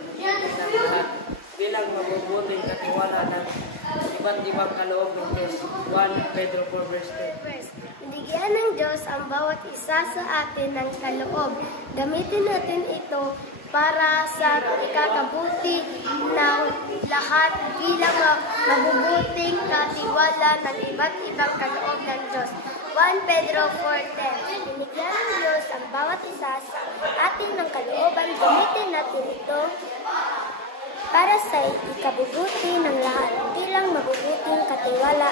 mabubuting ng lahat bilang mabubuting katiwala ng iba't ibang kaloob ng Diyos. 1 Pedro 4 verse 10. Binigyan ng Diyos ang bawat isa sa atin ng kaloob. Gamitin natin ito para sa ikakabuti ng lahat bilang mabubuting katiwala ng iba't ibang kaloob ng Diyos. 1 Pedro 4:10. Binigyan ng Diyos ang bawat isa sa atin ng kalooban. Gamitin natin ito para sa ikabubuti ng lahat bilang mabubuting katiwala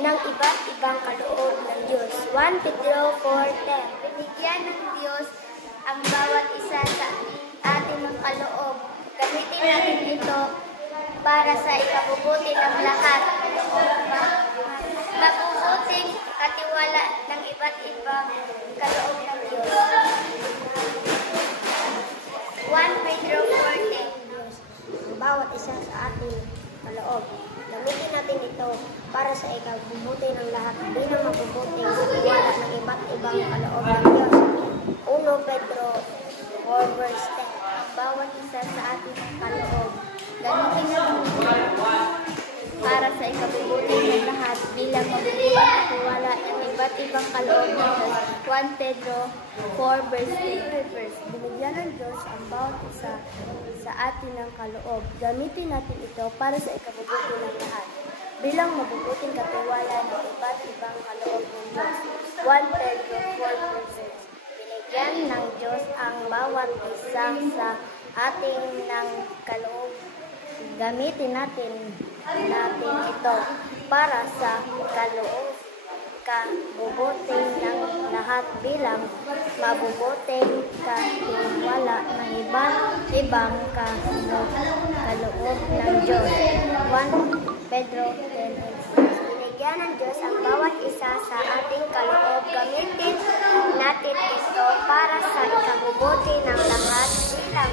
ng iba't ibang kaloob ng Diyos. 1 Pedro 4:10. Binigyan ng Diyos ang bawat isa sa atin ng kaloob. Gamitin natin ito para sa ikabubuti ng lahat. Mabubuting katiwala ng iba't ibang kaloob ng Diyos. 1 Pedro 4:10. Ang bawat isa sa ating kaloob. Gamitin natin ito para sa ikabubuti ng lahat bilang mabubuting katiwala ng iba't ibang kaloob ng Diyos. 1 Pedro 4 verse 10. Ang bawat isa sa ating kaloob. Gamitin natin ito para sa ikabubuti ng lahat bilang mabubuting katiwala ng iba't ibang kaloob ng Diyos. 1 Pedro 4 verse 8. Binigyan ng Diyos ang bawat isa sa atin ng kaloob. Gamitin natin ito para sa ikabubuti ng lahat bilang mabubuting katiwala ng iba't ibang kaloob ng Diyos. 1 Pedro 4 verse 8. Binigyan ng Diyos ang bawat isa sa atin ng kaloob. Gamitin natin ito para sa kabubuting ng lahat bilang mabubuting katiwala ng iba't ibang kaloob ng Diyos. 1 Pedro 10:6. Binigyan ng Diyos ang bawat isa sa ating kaloob. Gamitin natin ito para sa ikabubuti ng lahat bilang